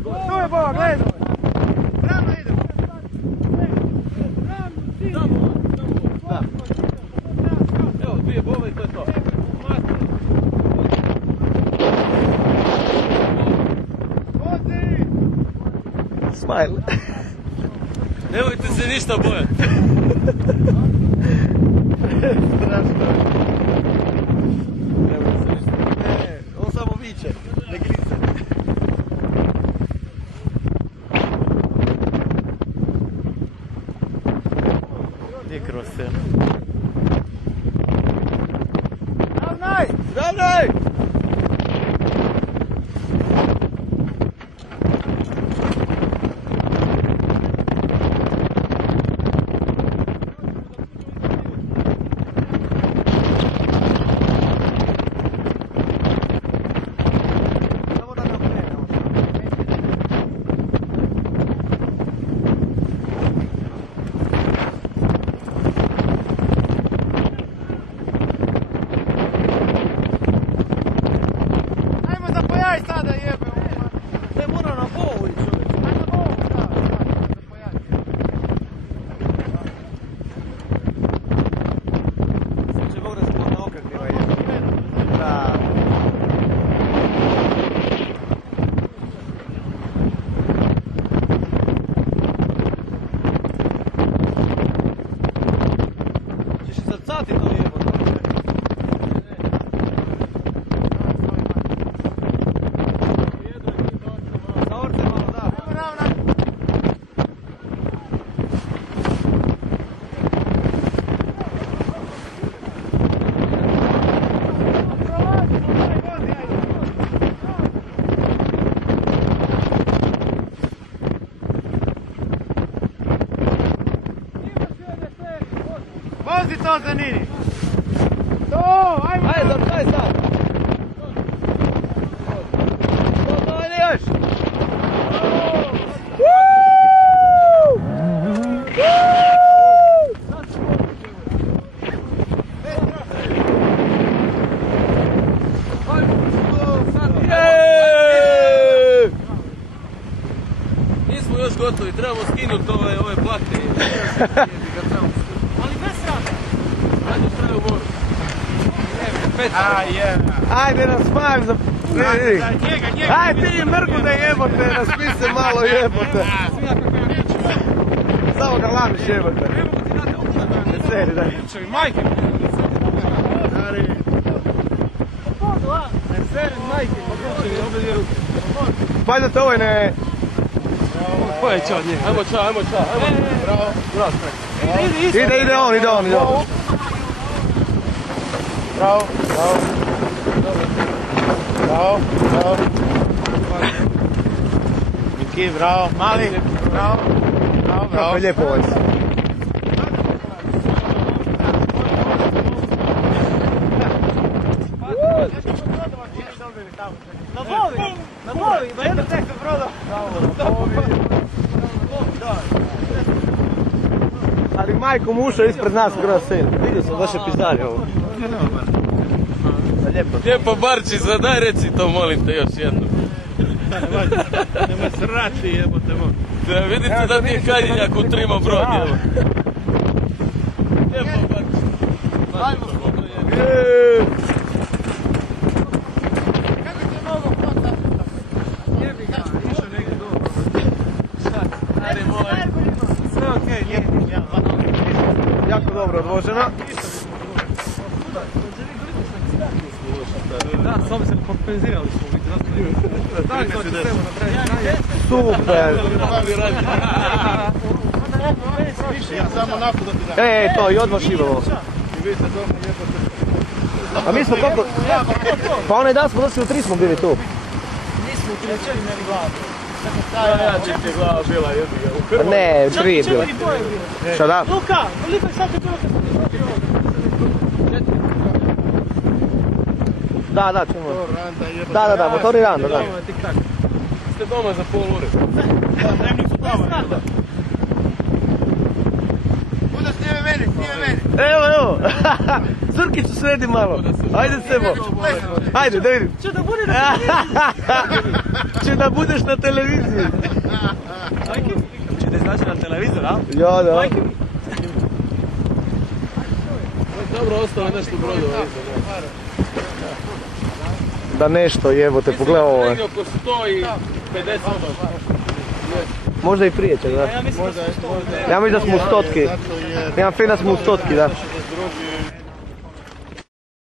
Tu je Boga, gledaj! Ravno idemo! Da. Evo, dvije bove i to je to. Smile. Nemojte se ništa bojati. Strašno. Nemojte se ništa. Ne, on samo viče. Ne grize. Gdje kroz se? Ravnaj! Ravnaj! Vozi to za Nini! To, ajmo! Ajde, daj sad! To, ajde još! Nismo još gotovi, trebamo skinuti ove plate. Ali bez rada! Ajde šta je u moru. Ajde nas smajem za... Njega! Ajde ti mrgu da jebote, raspi se malo jebote. Samo ga lamiš jebote. Ne seri, daj. Majke! Ne seri, majke! Pa da te ovaj ne... Ko je čao njih? Ajmo čao. Bravo! Ide on. Bravo! Miki, bravo! Mali! Bravo! Kako je lijepo ovaj. Na voli! Na jedno teka broda! Ali majko mu ušao ispred nas kroz sen. Vidio sam, baš je pizdari ovo. Lijepo Barčica, daj reci to, molim te još jednom. Nema srati jebote mo. Da vidite da nije Kaljinjak utrimo brod, evo. Lijepo Barčica. Ajmo spoko je. Kako ti je mogo plata? Jebi ga, išao negdje dobro. Ajde moj. Sve okej, lijepo. Jako dobro odloženo. Da, s ovim se kompenzirali smo. Super. Ja samo naftu da ti dam. To i odmah šibamo. A mi smo koliko... Pa onaj dan smo došli u 3 smo bili tu. Nismo u 3, meni glavu. Ja ček je glava bila jebiga. Ne, 3 je bila. Šta da? Luka, koliko je sad je bilo kad smo protiv ovoga? Da, ćemo. Da, motori randa, da. Ste doma za pol ure. Dnevnik su tamo. Buda snijeme meni. Evo. Zrkicu sredi malo. Ajde Sebo. Ajde, da vidim. Če da bude na televiziji. Če da budeš na televiziji. Majke mi. Če da znači na televizor, a? Ja, da. Majke mi. Dobro, ostalo je nešto brodova. Da nešto jebote, pogledaj ovo. Negdje oko 150. Možda i prije će, da. Ja mislim da smo 100. Ja mislim da smo u stotki. Jedan fin da smo u stotki, da.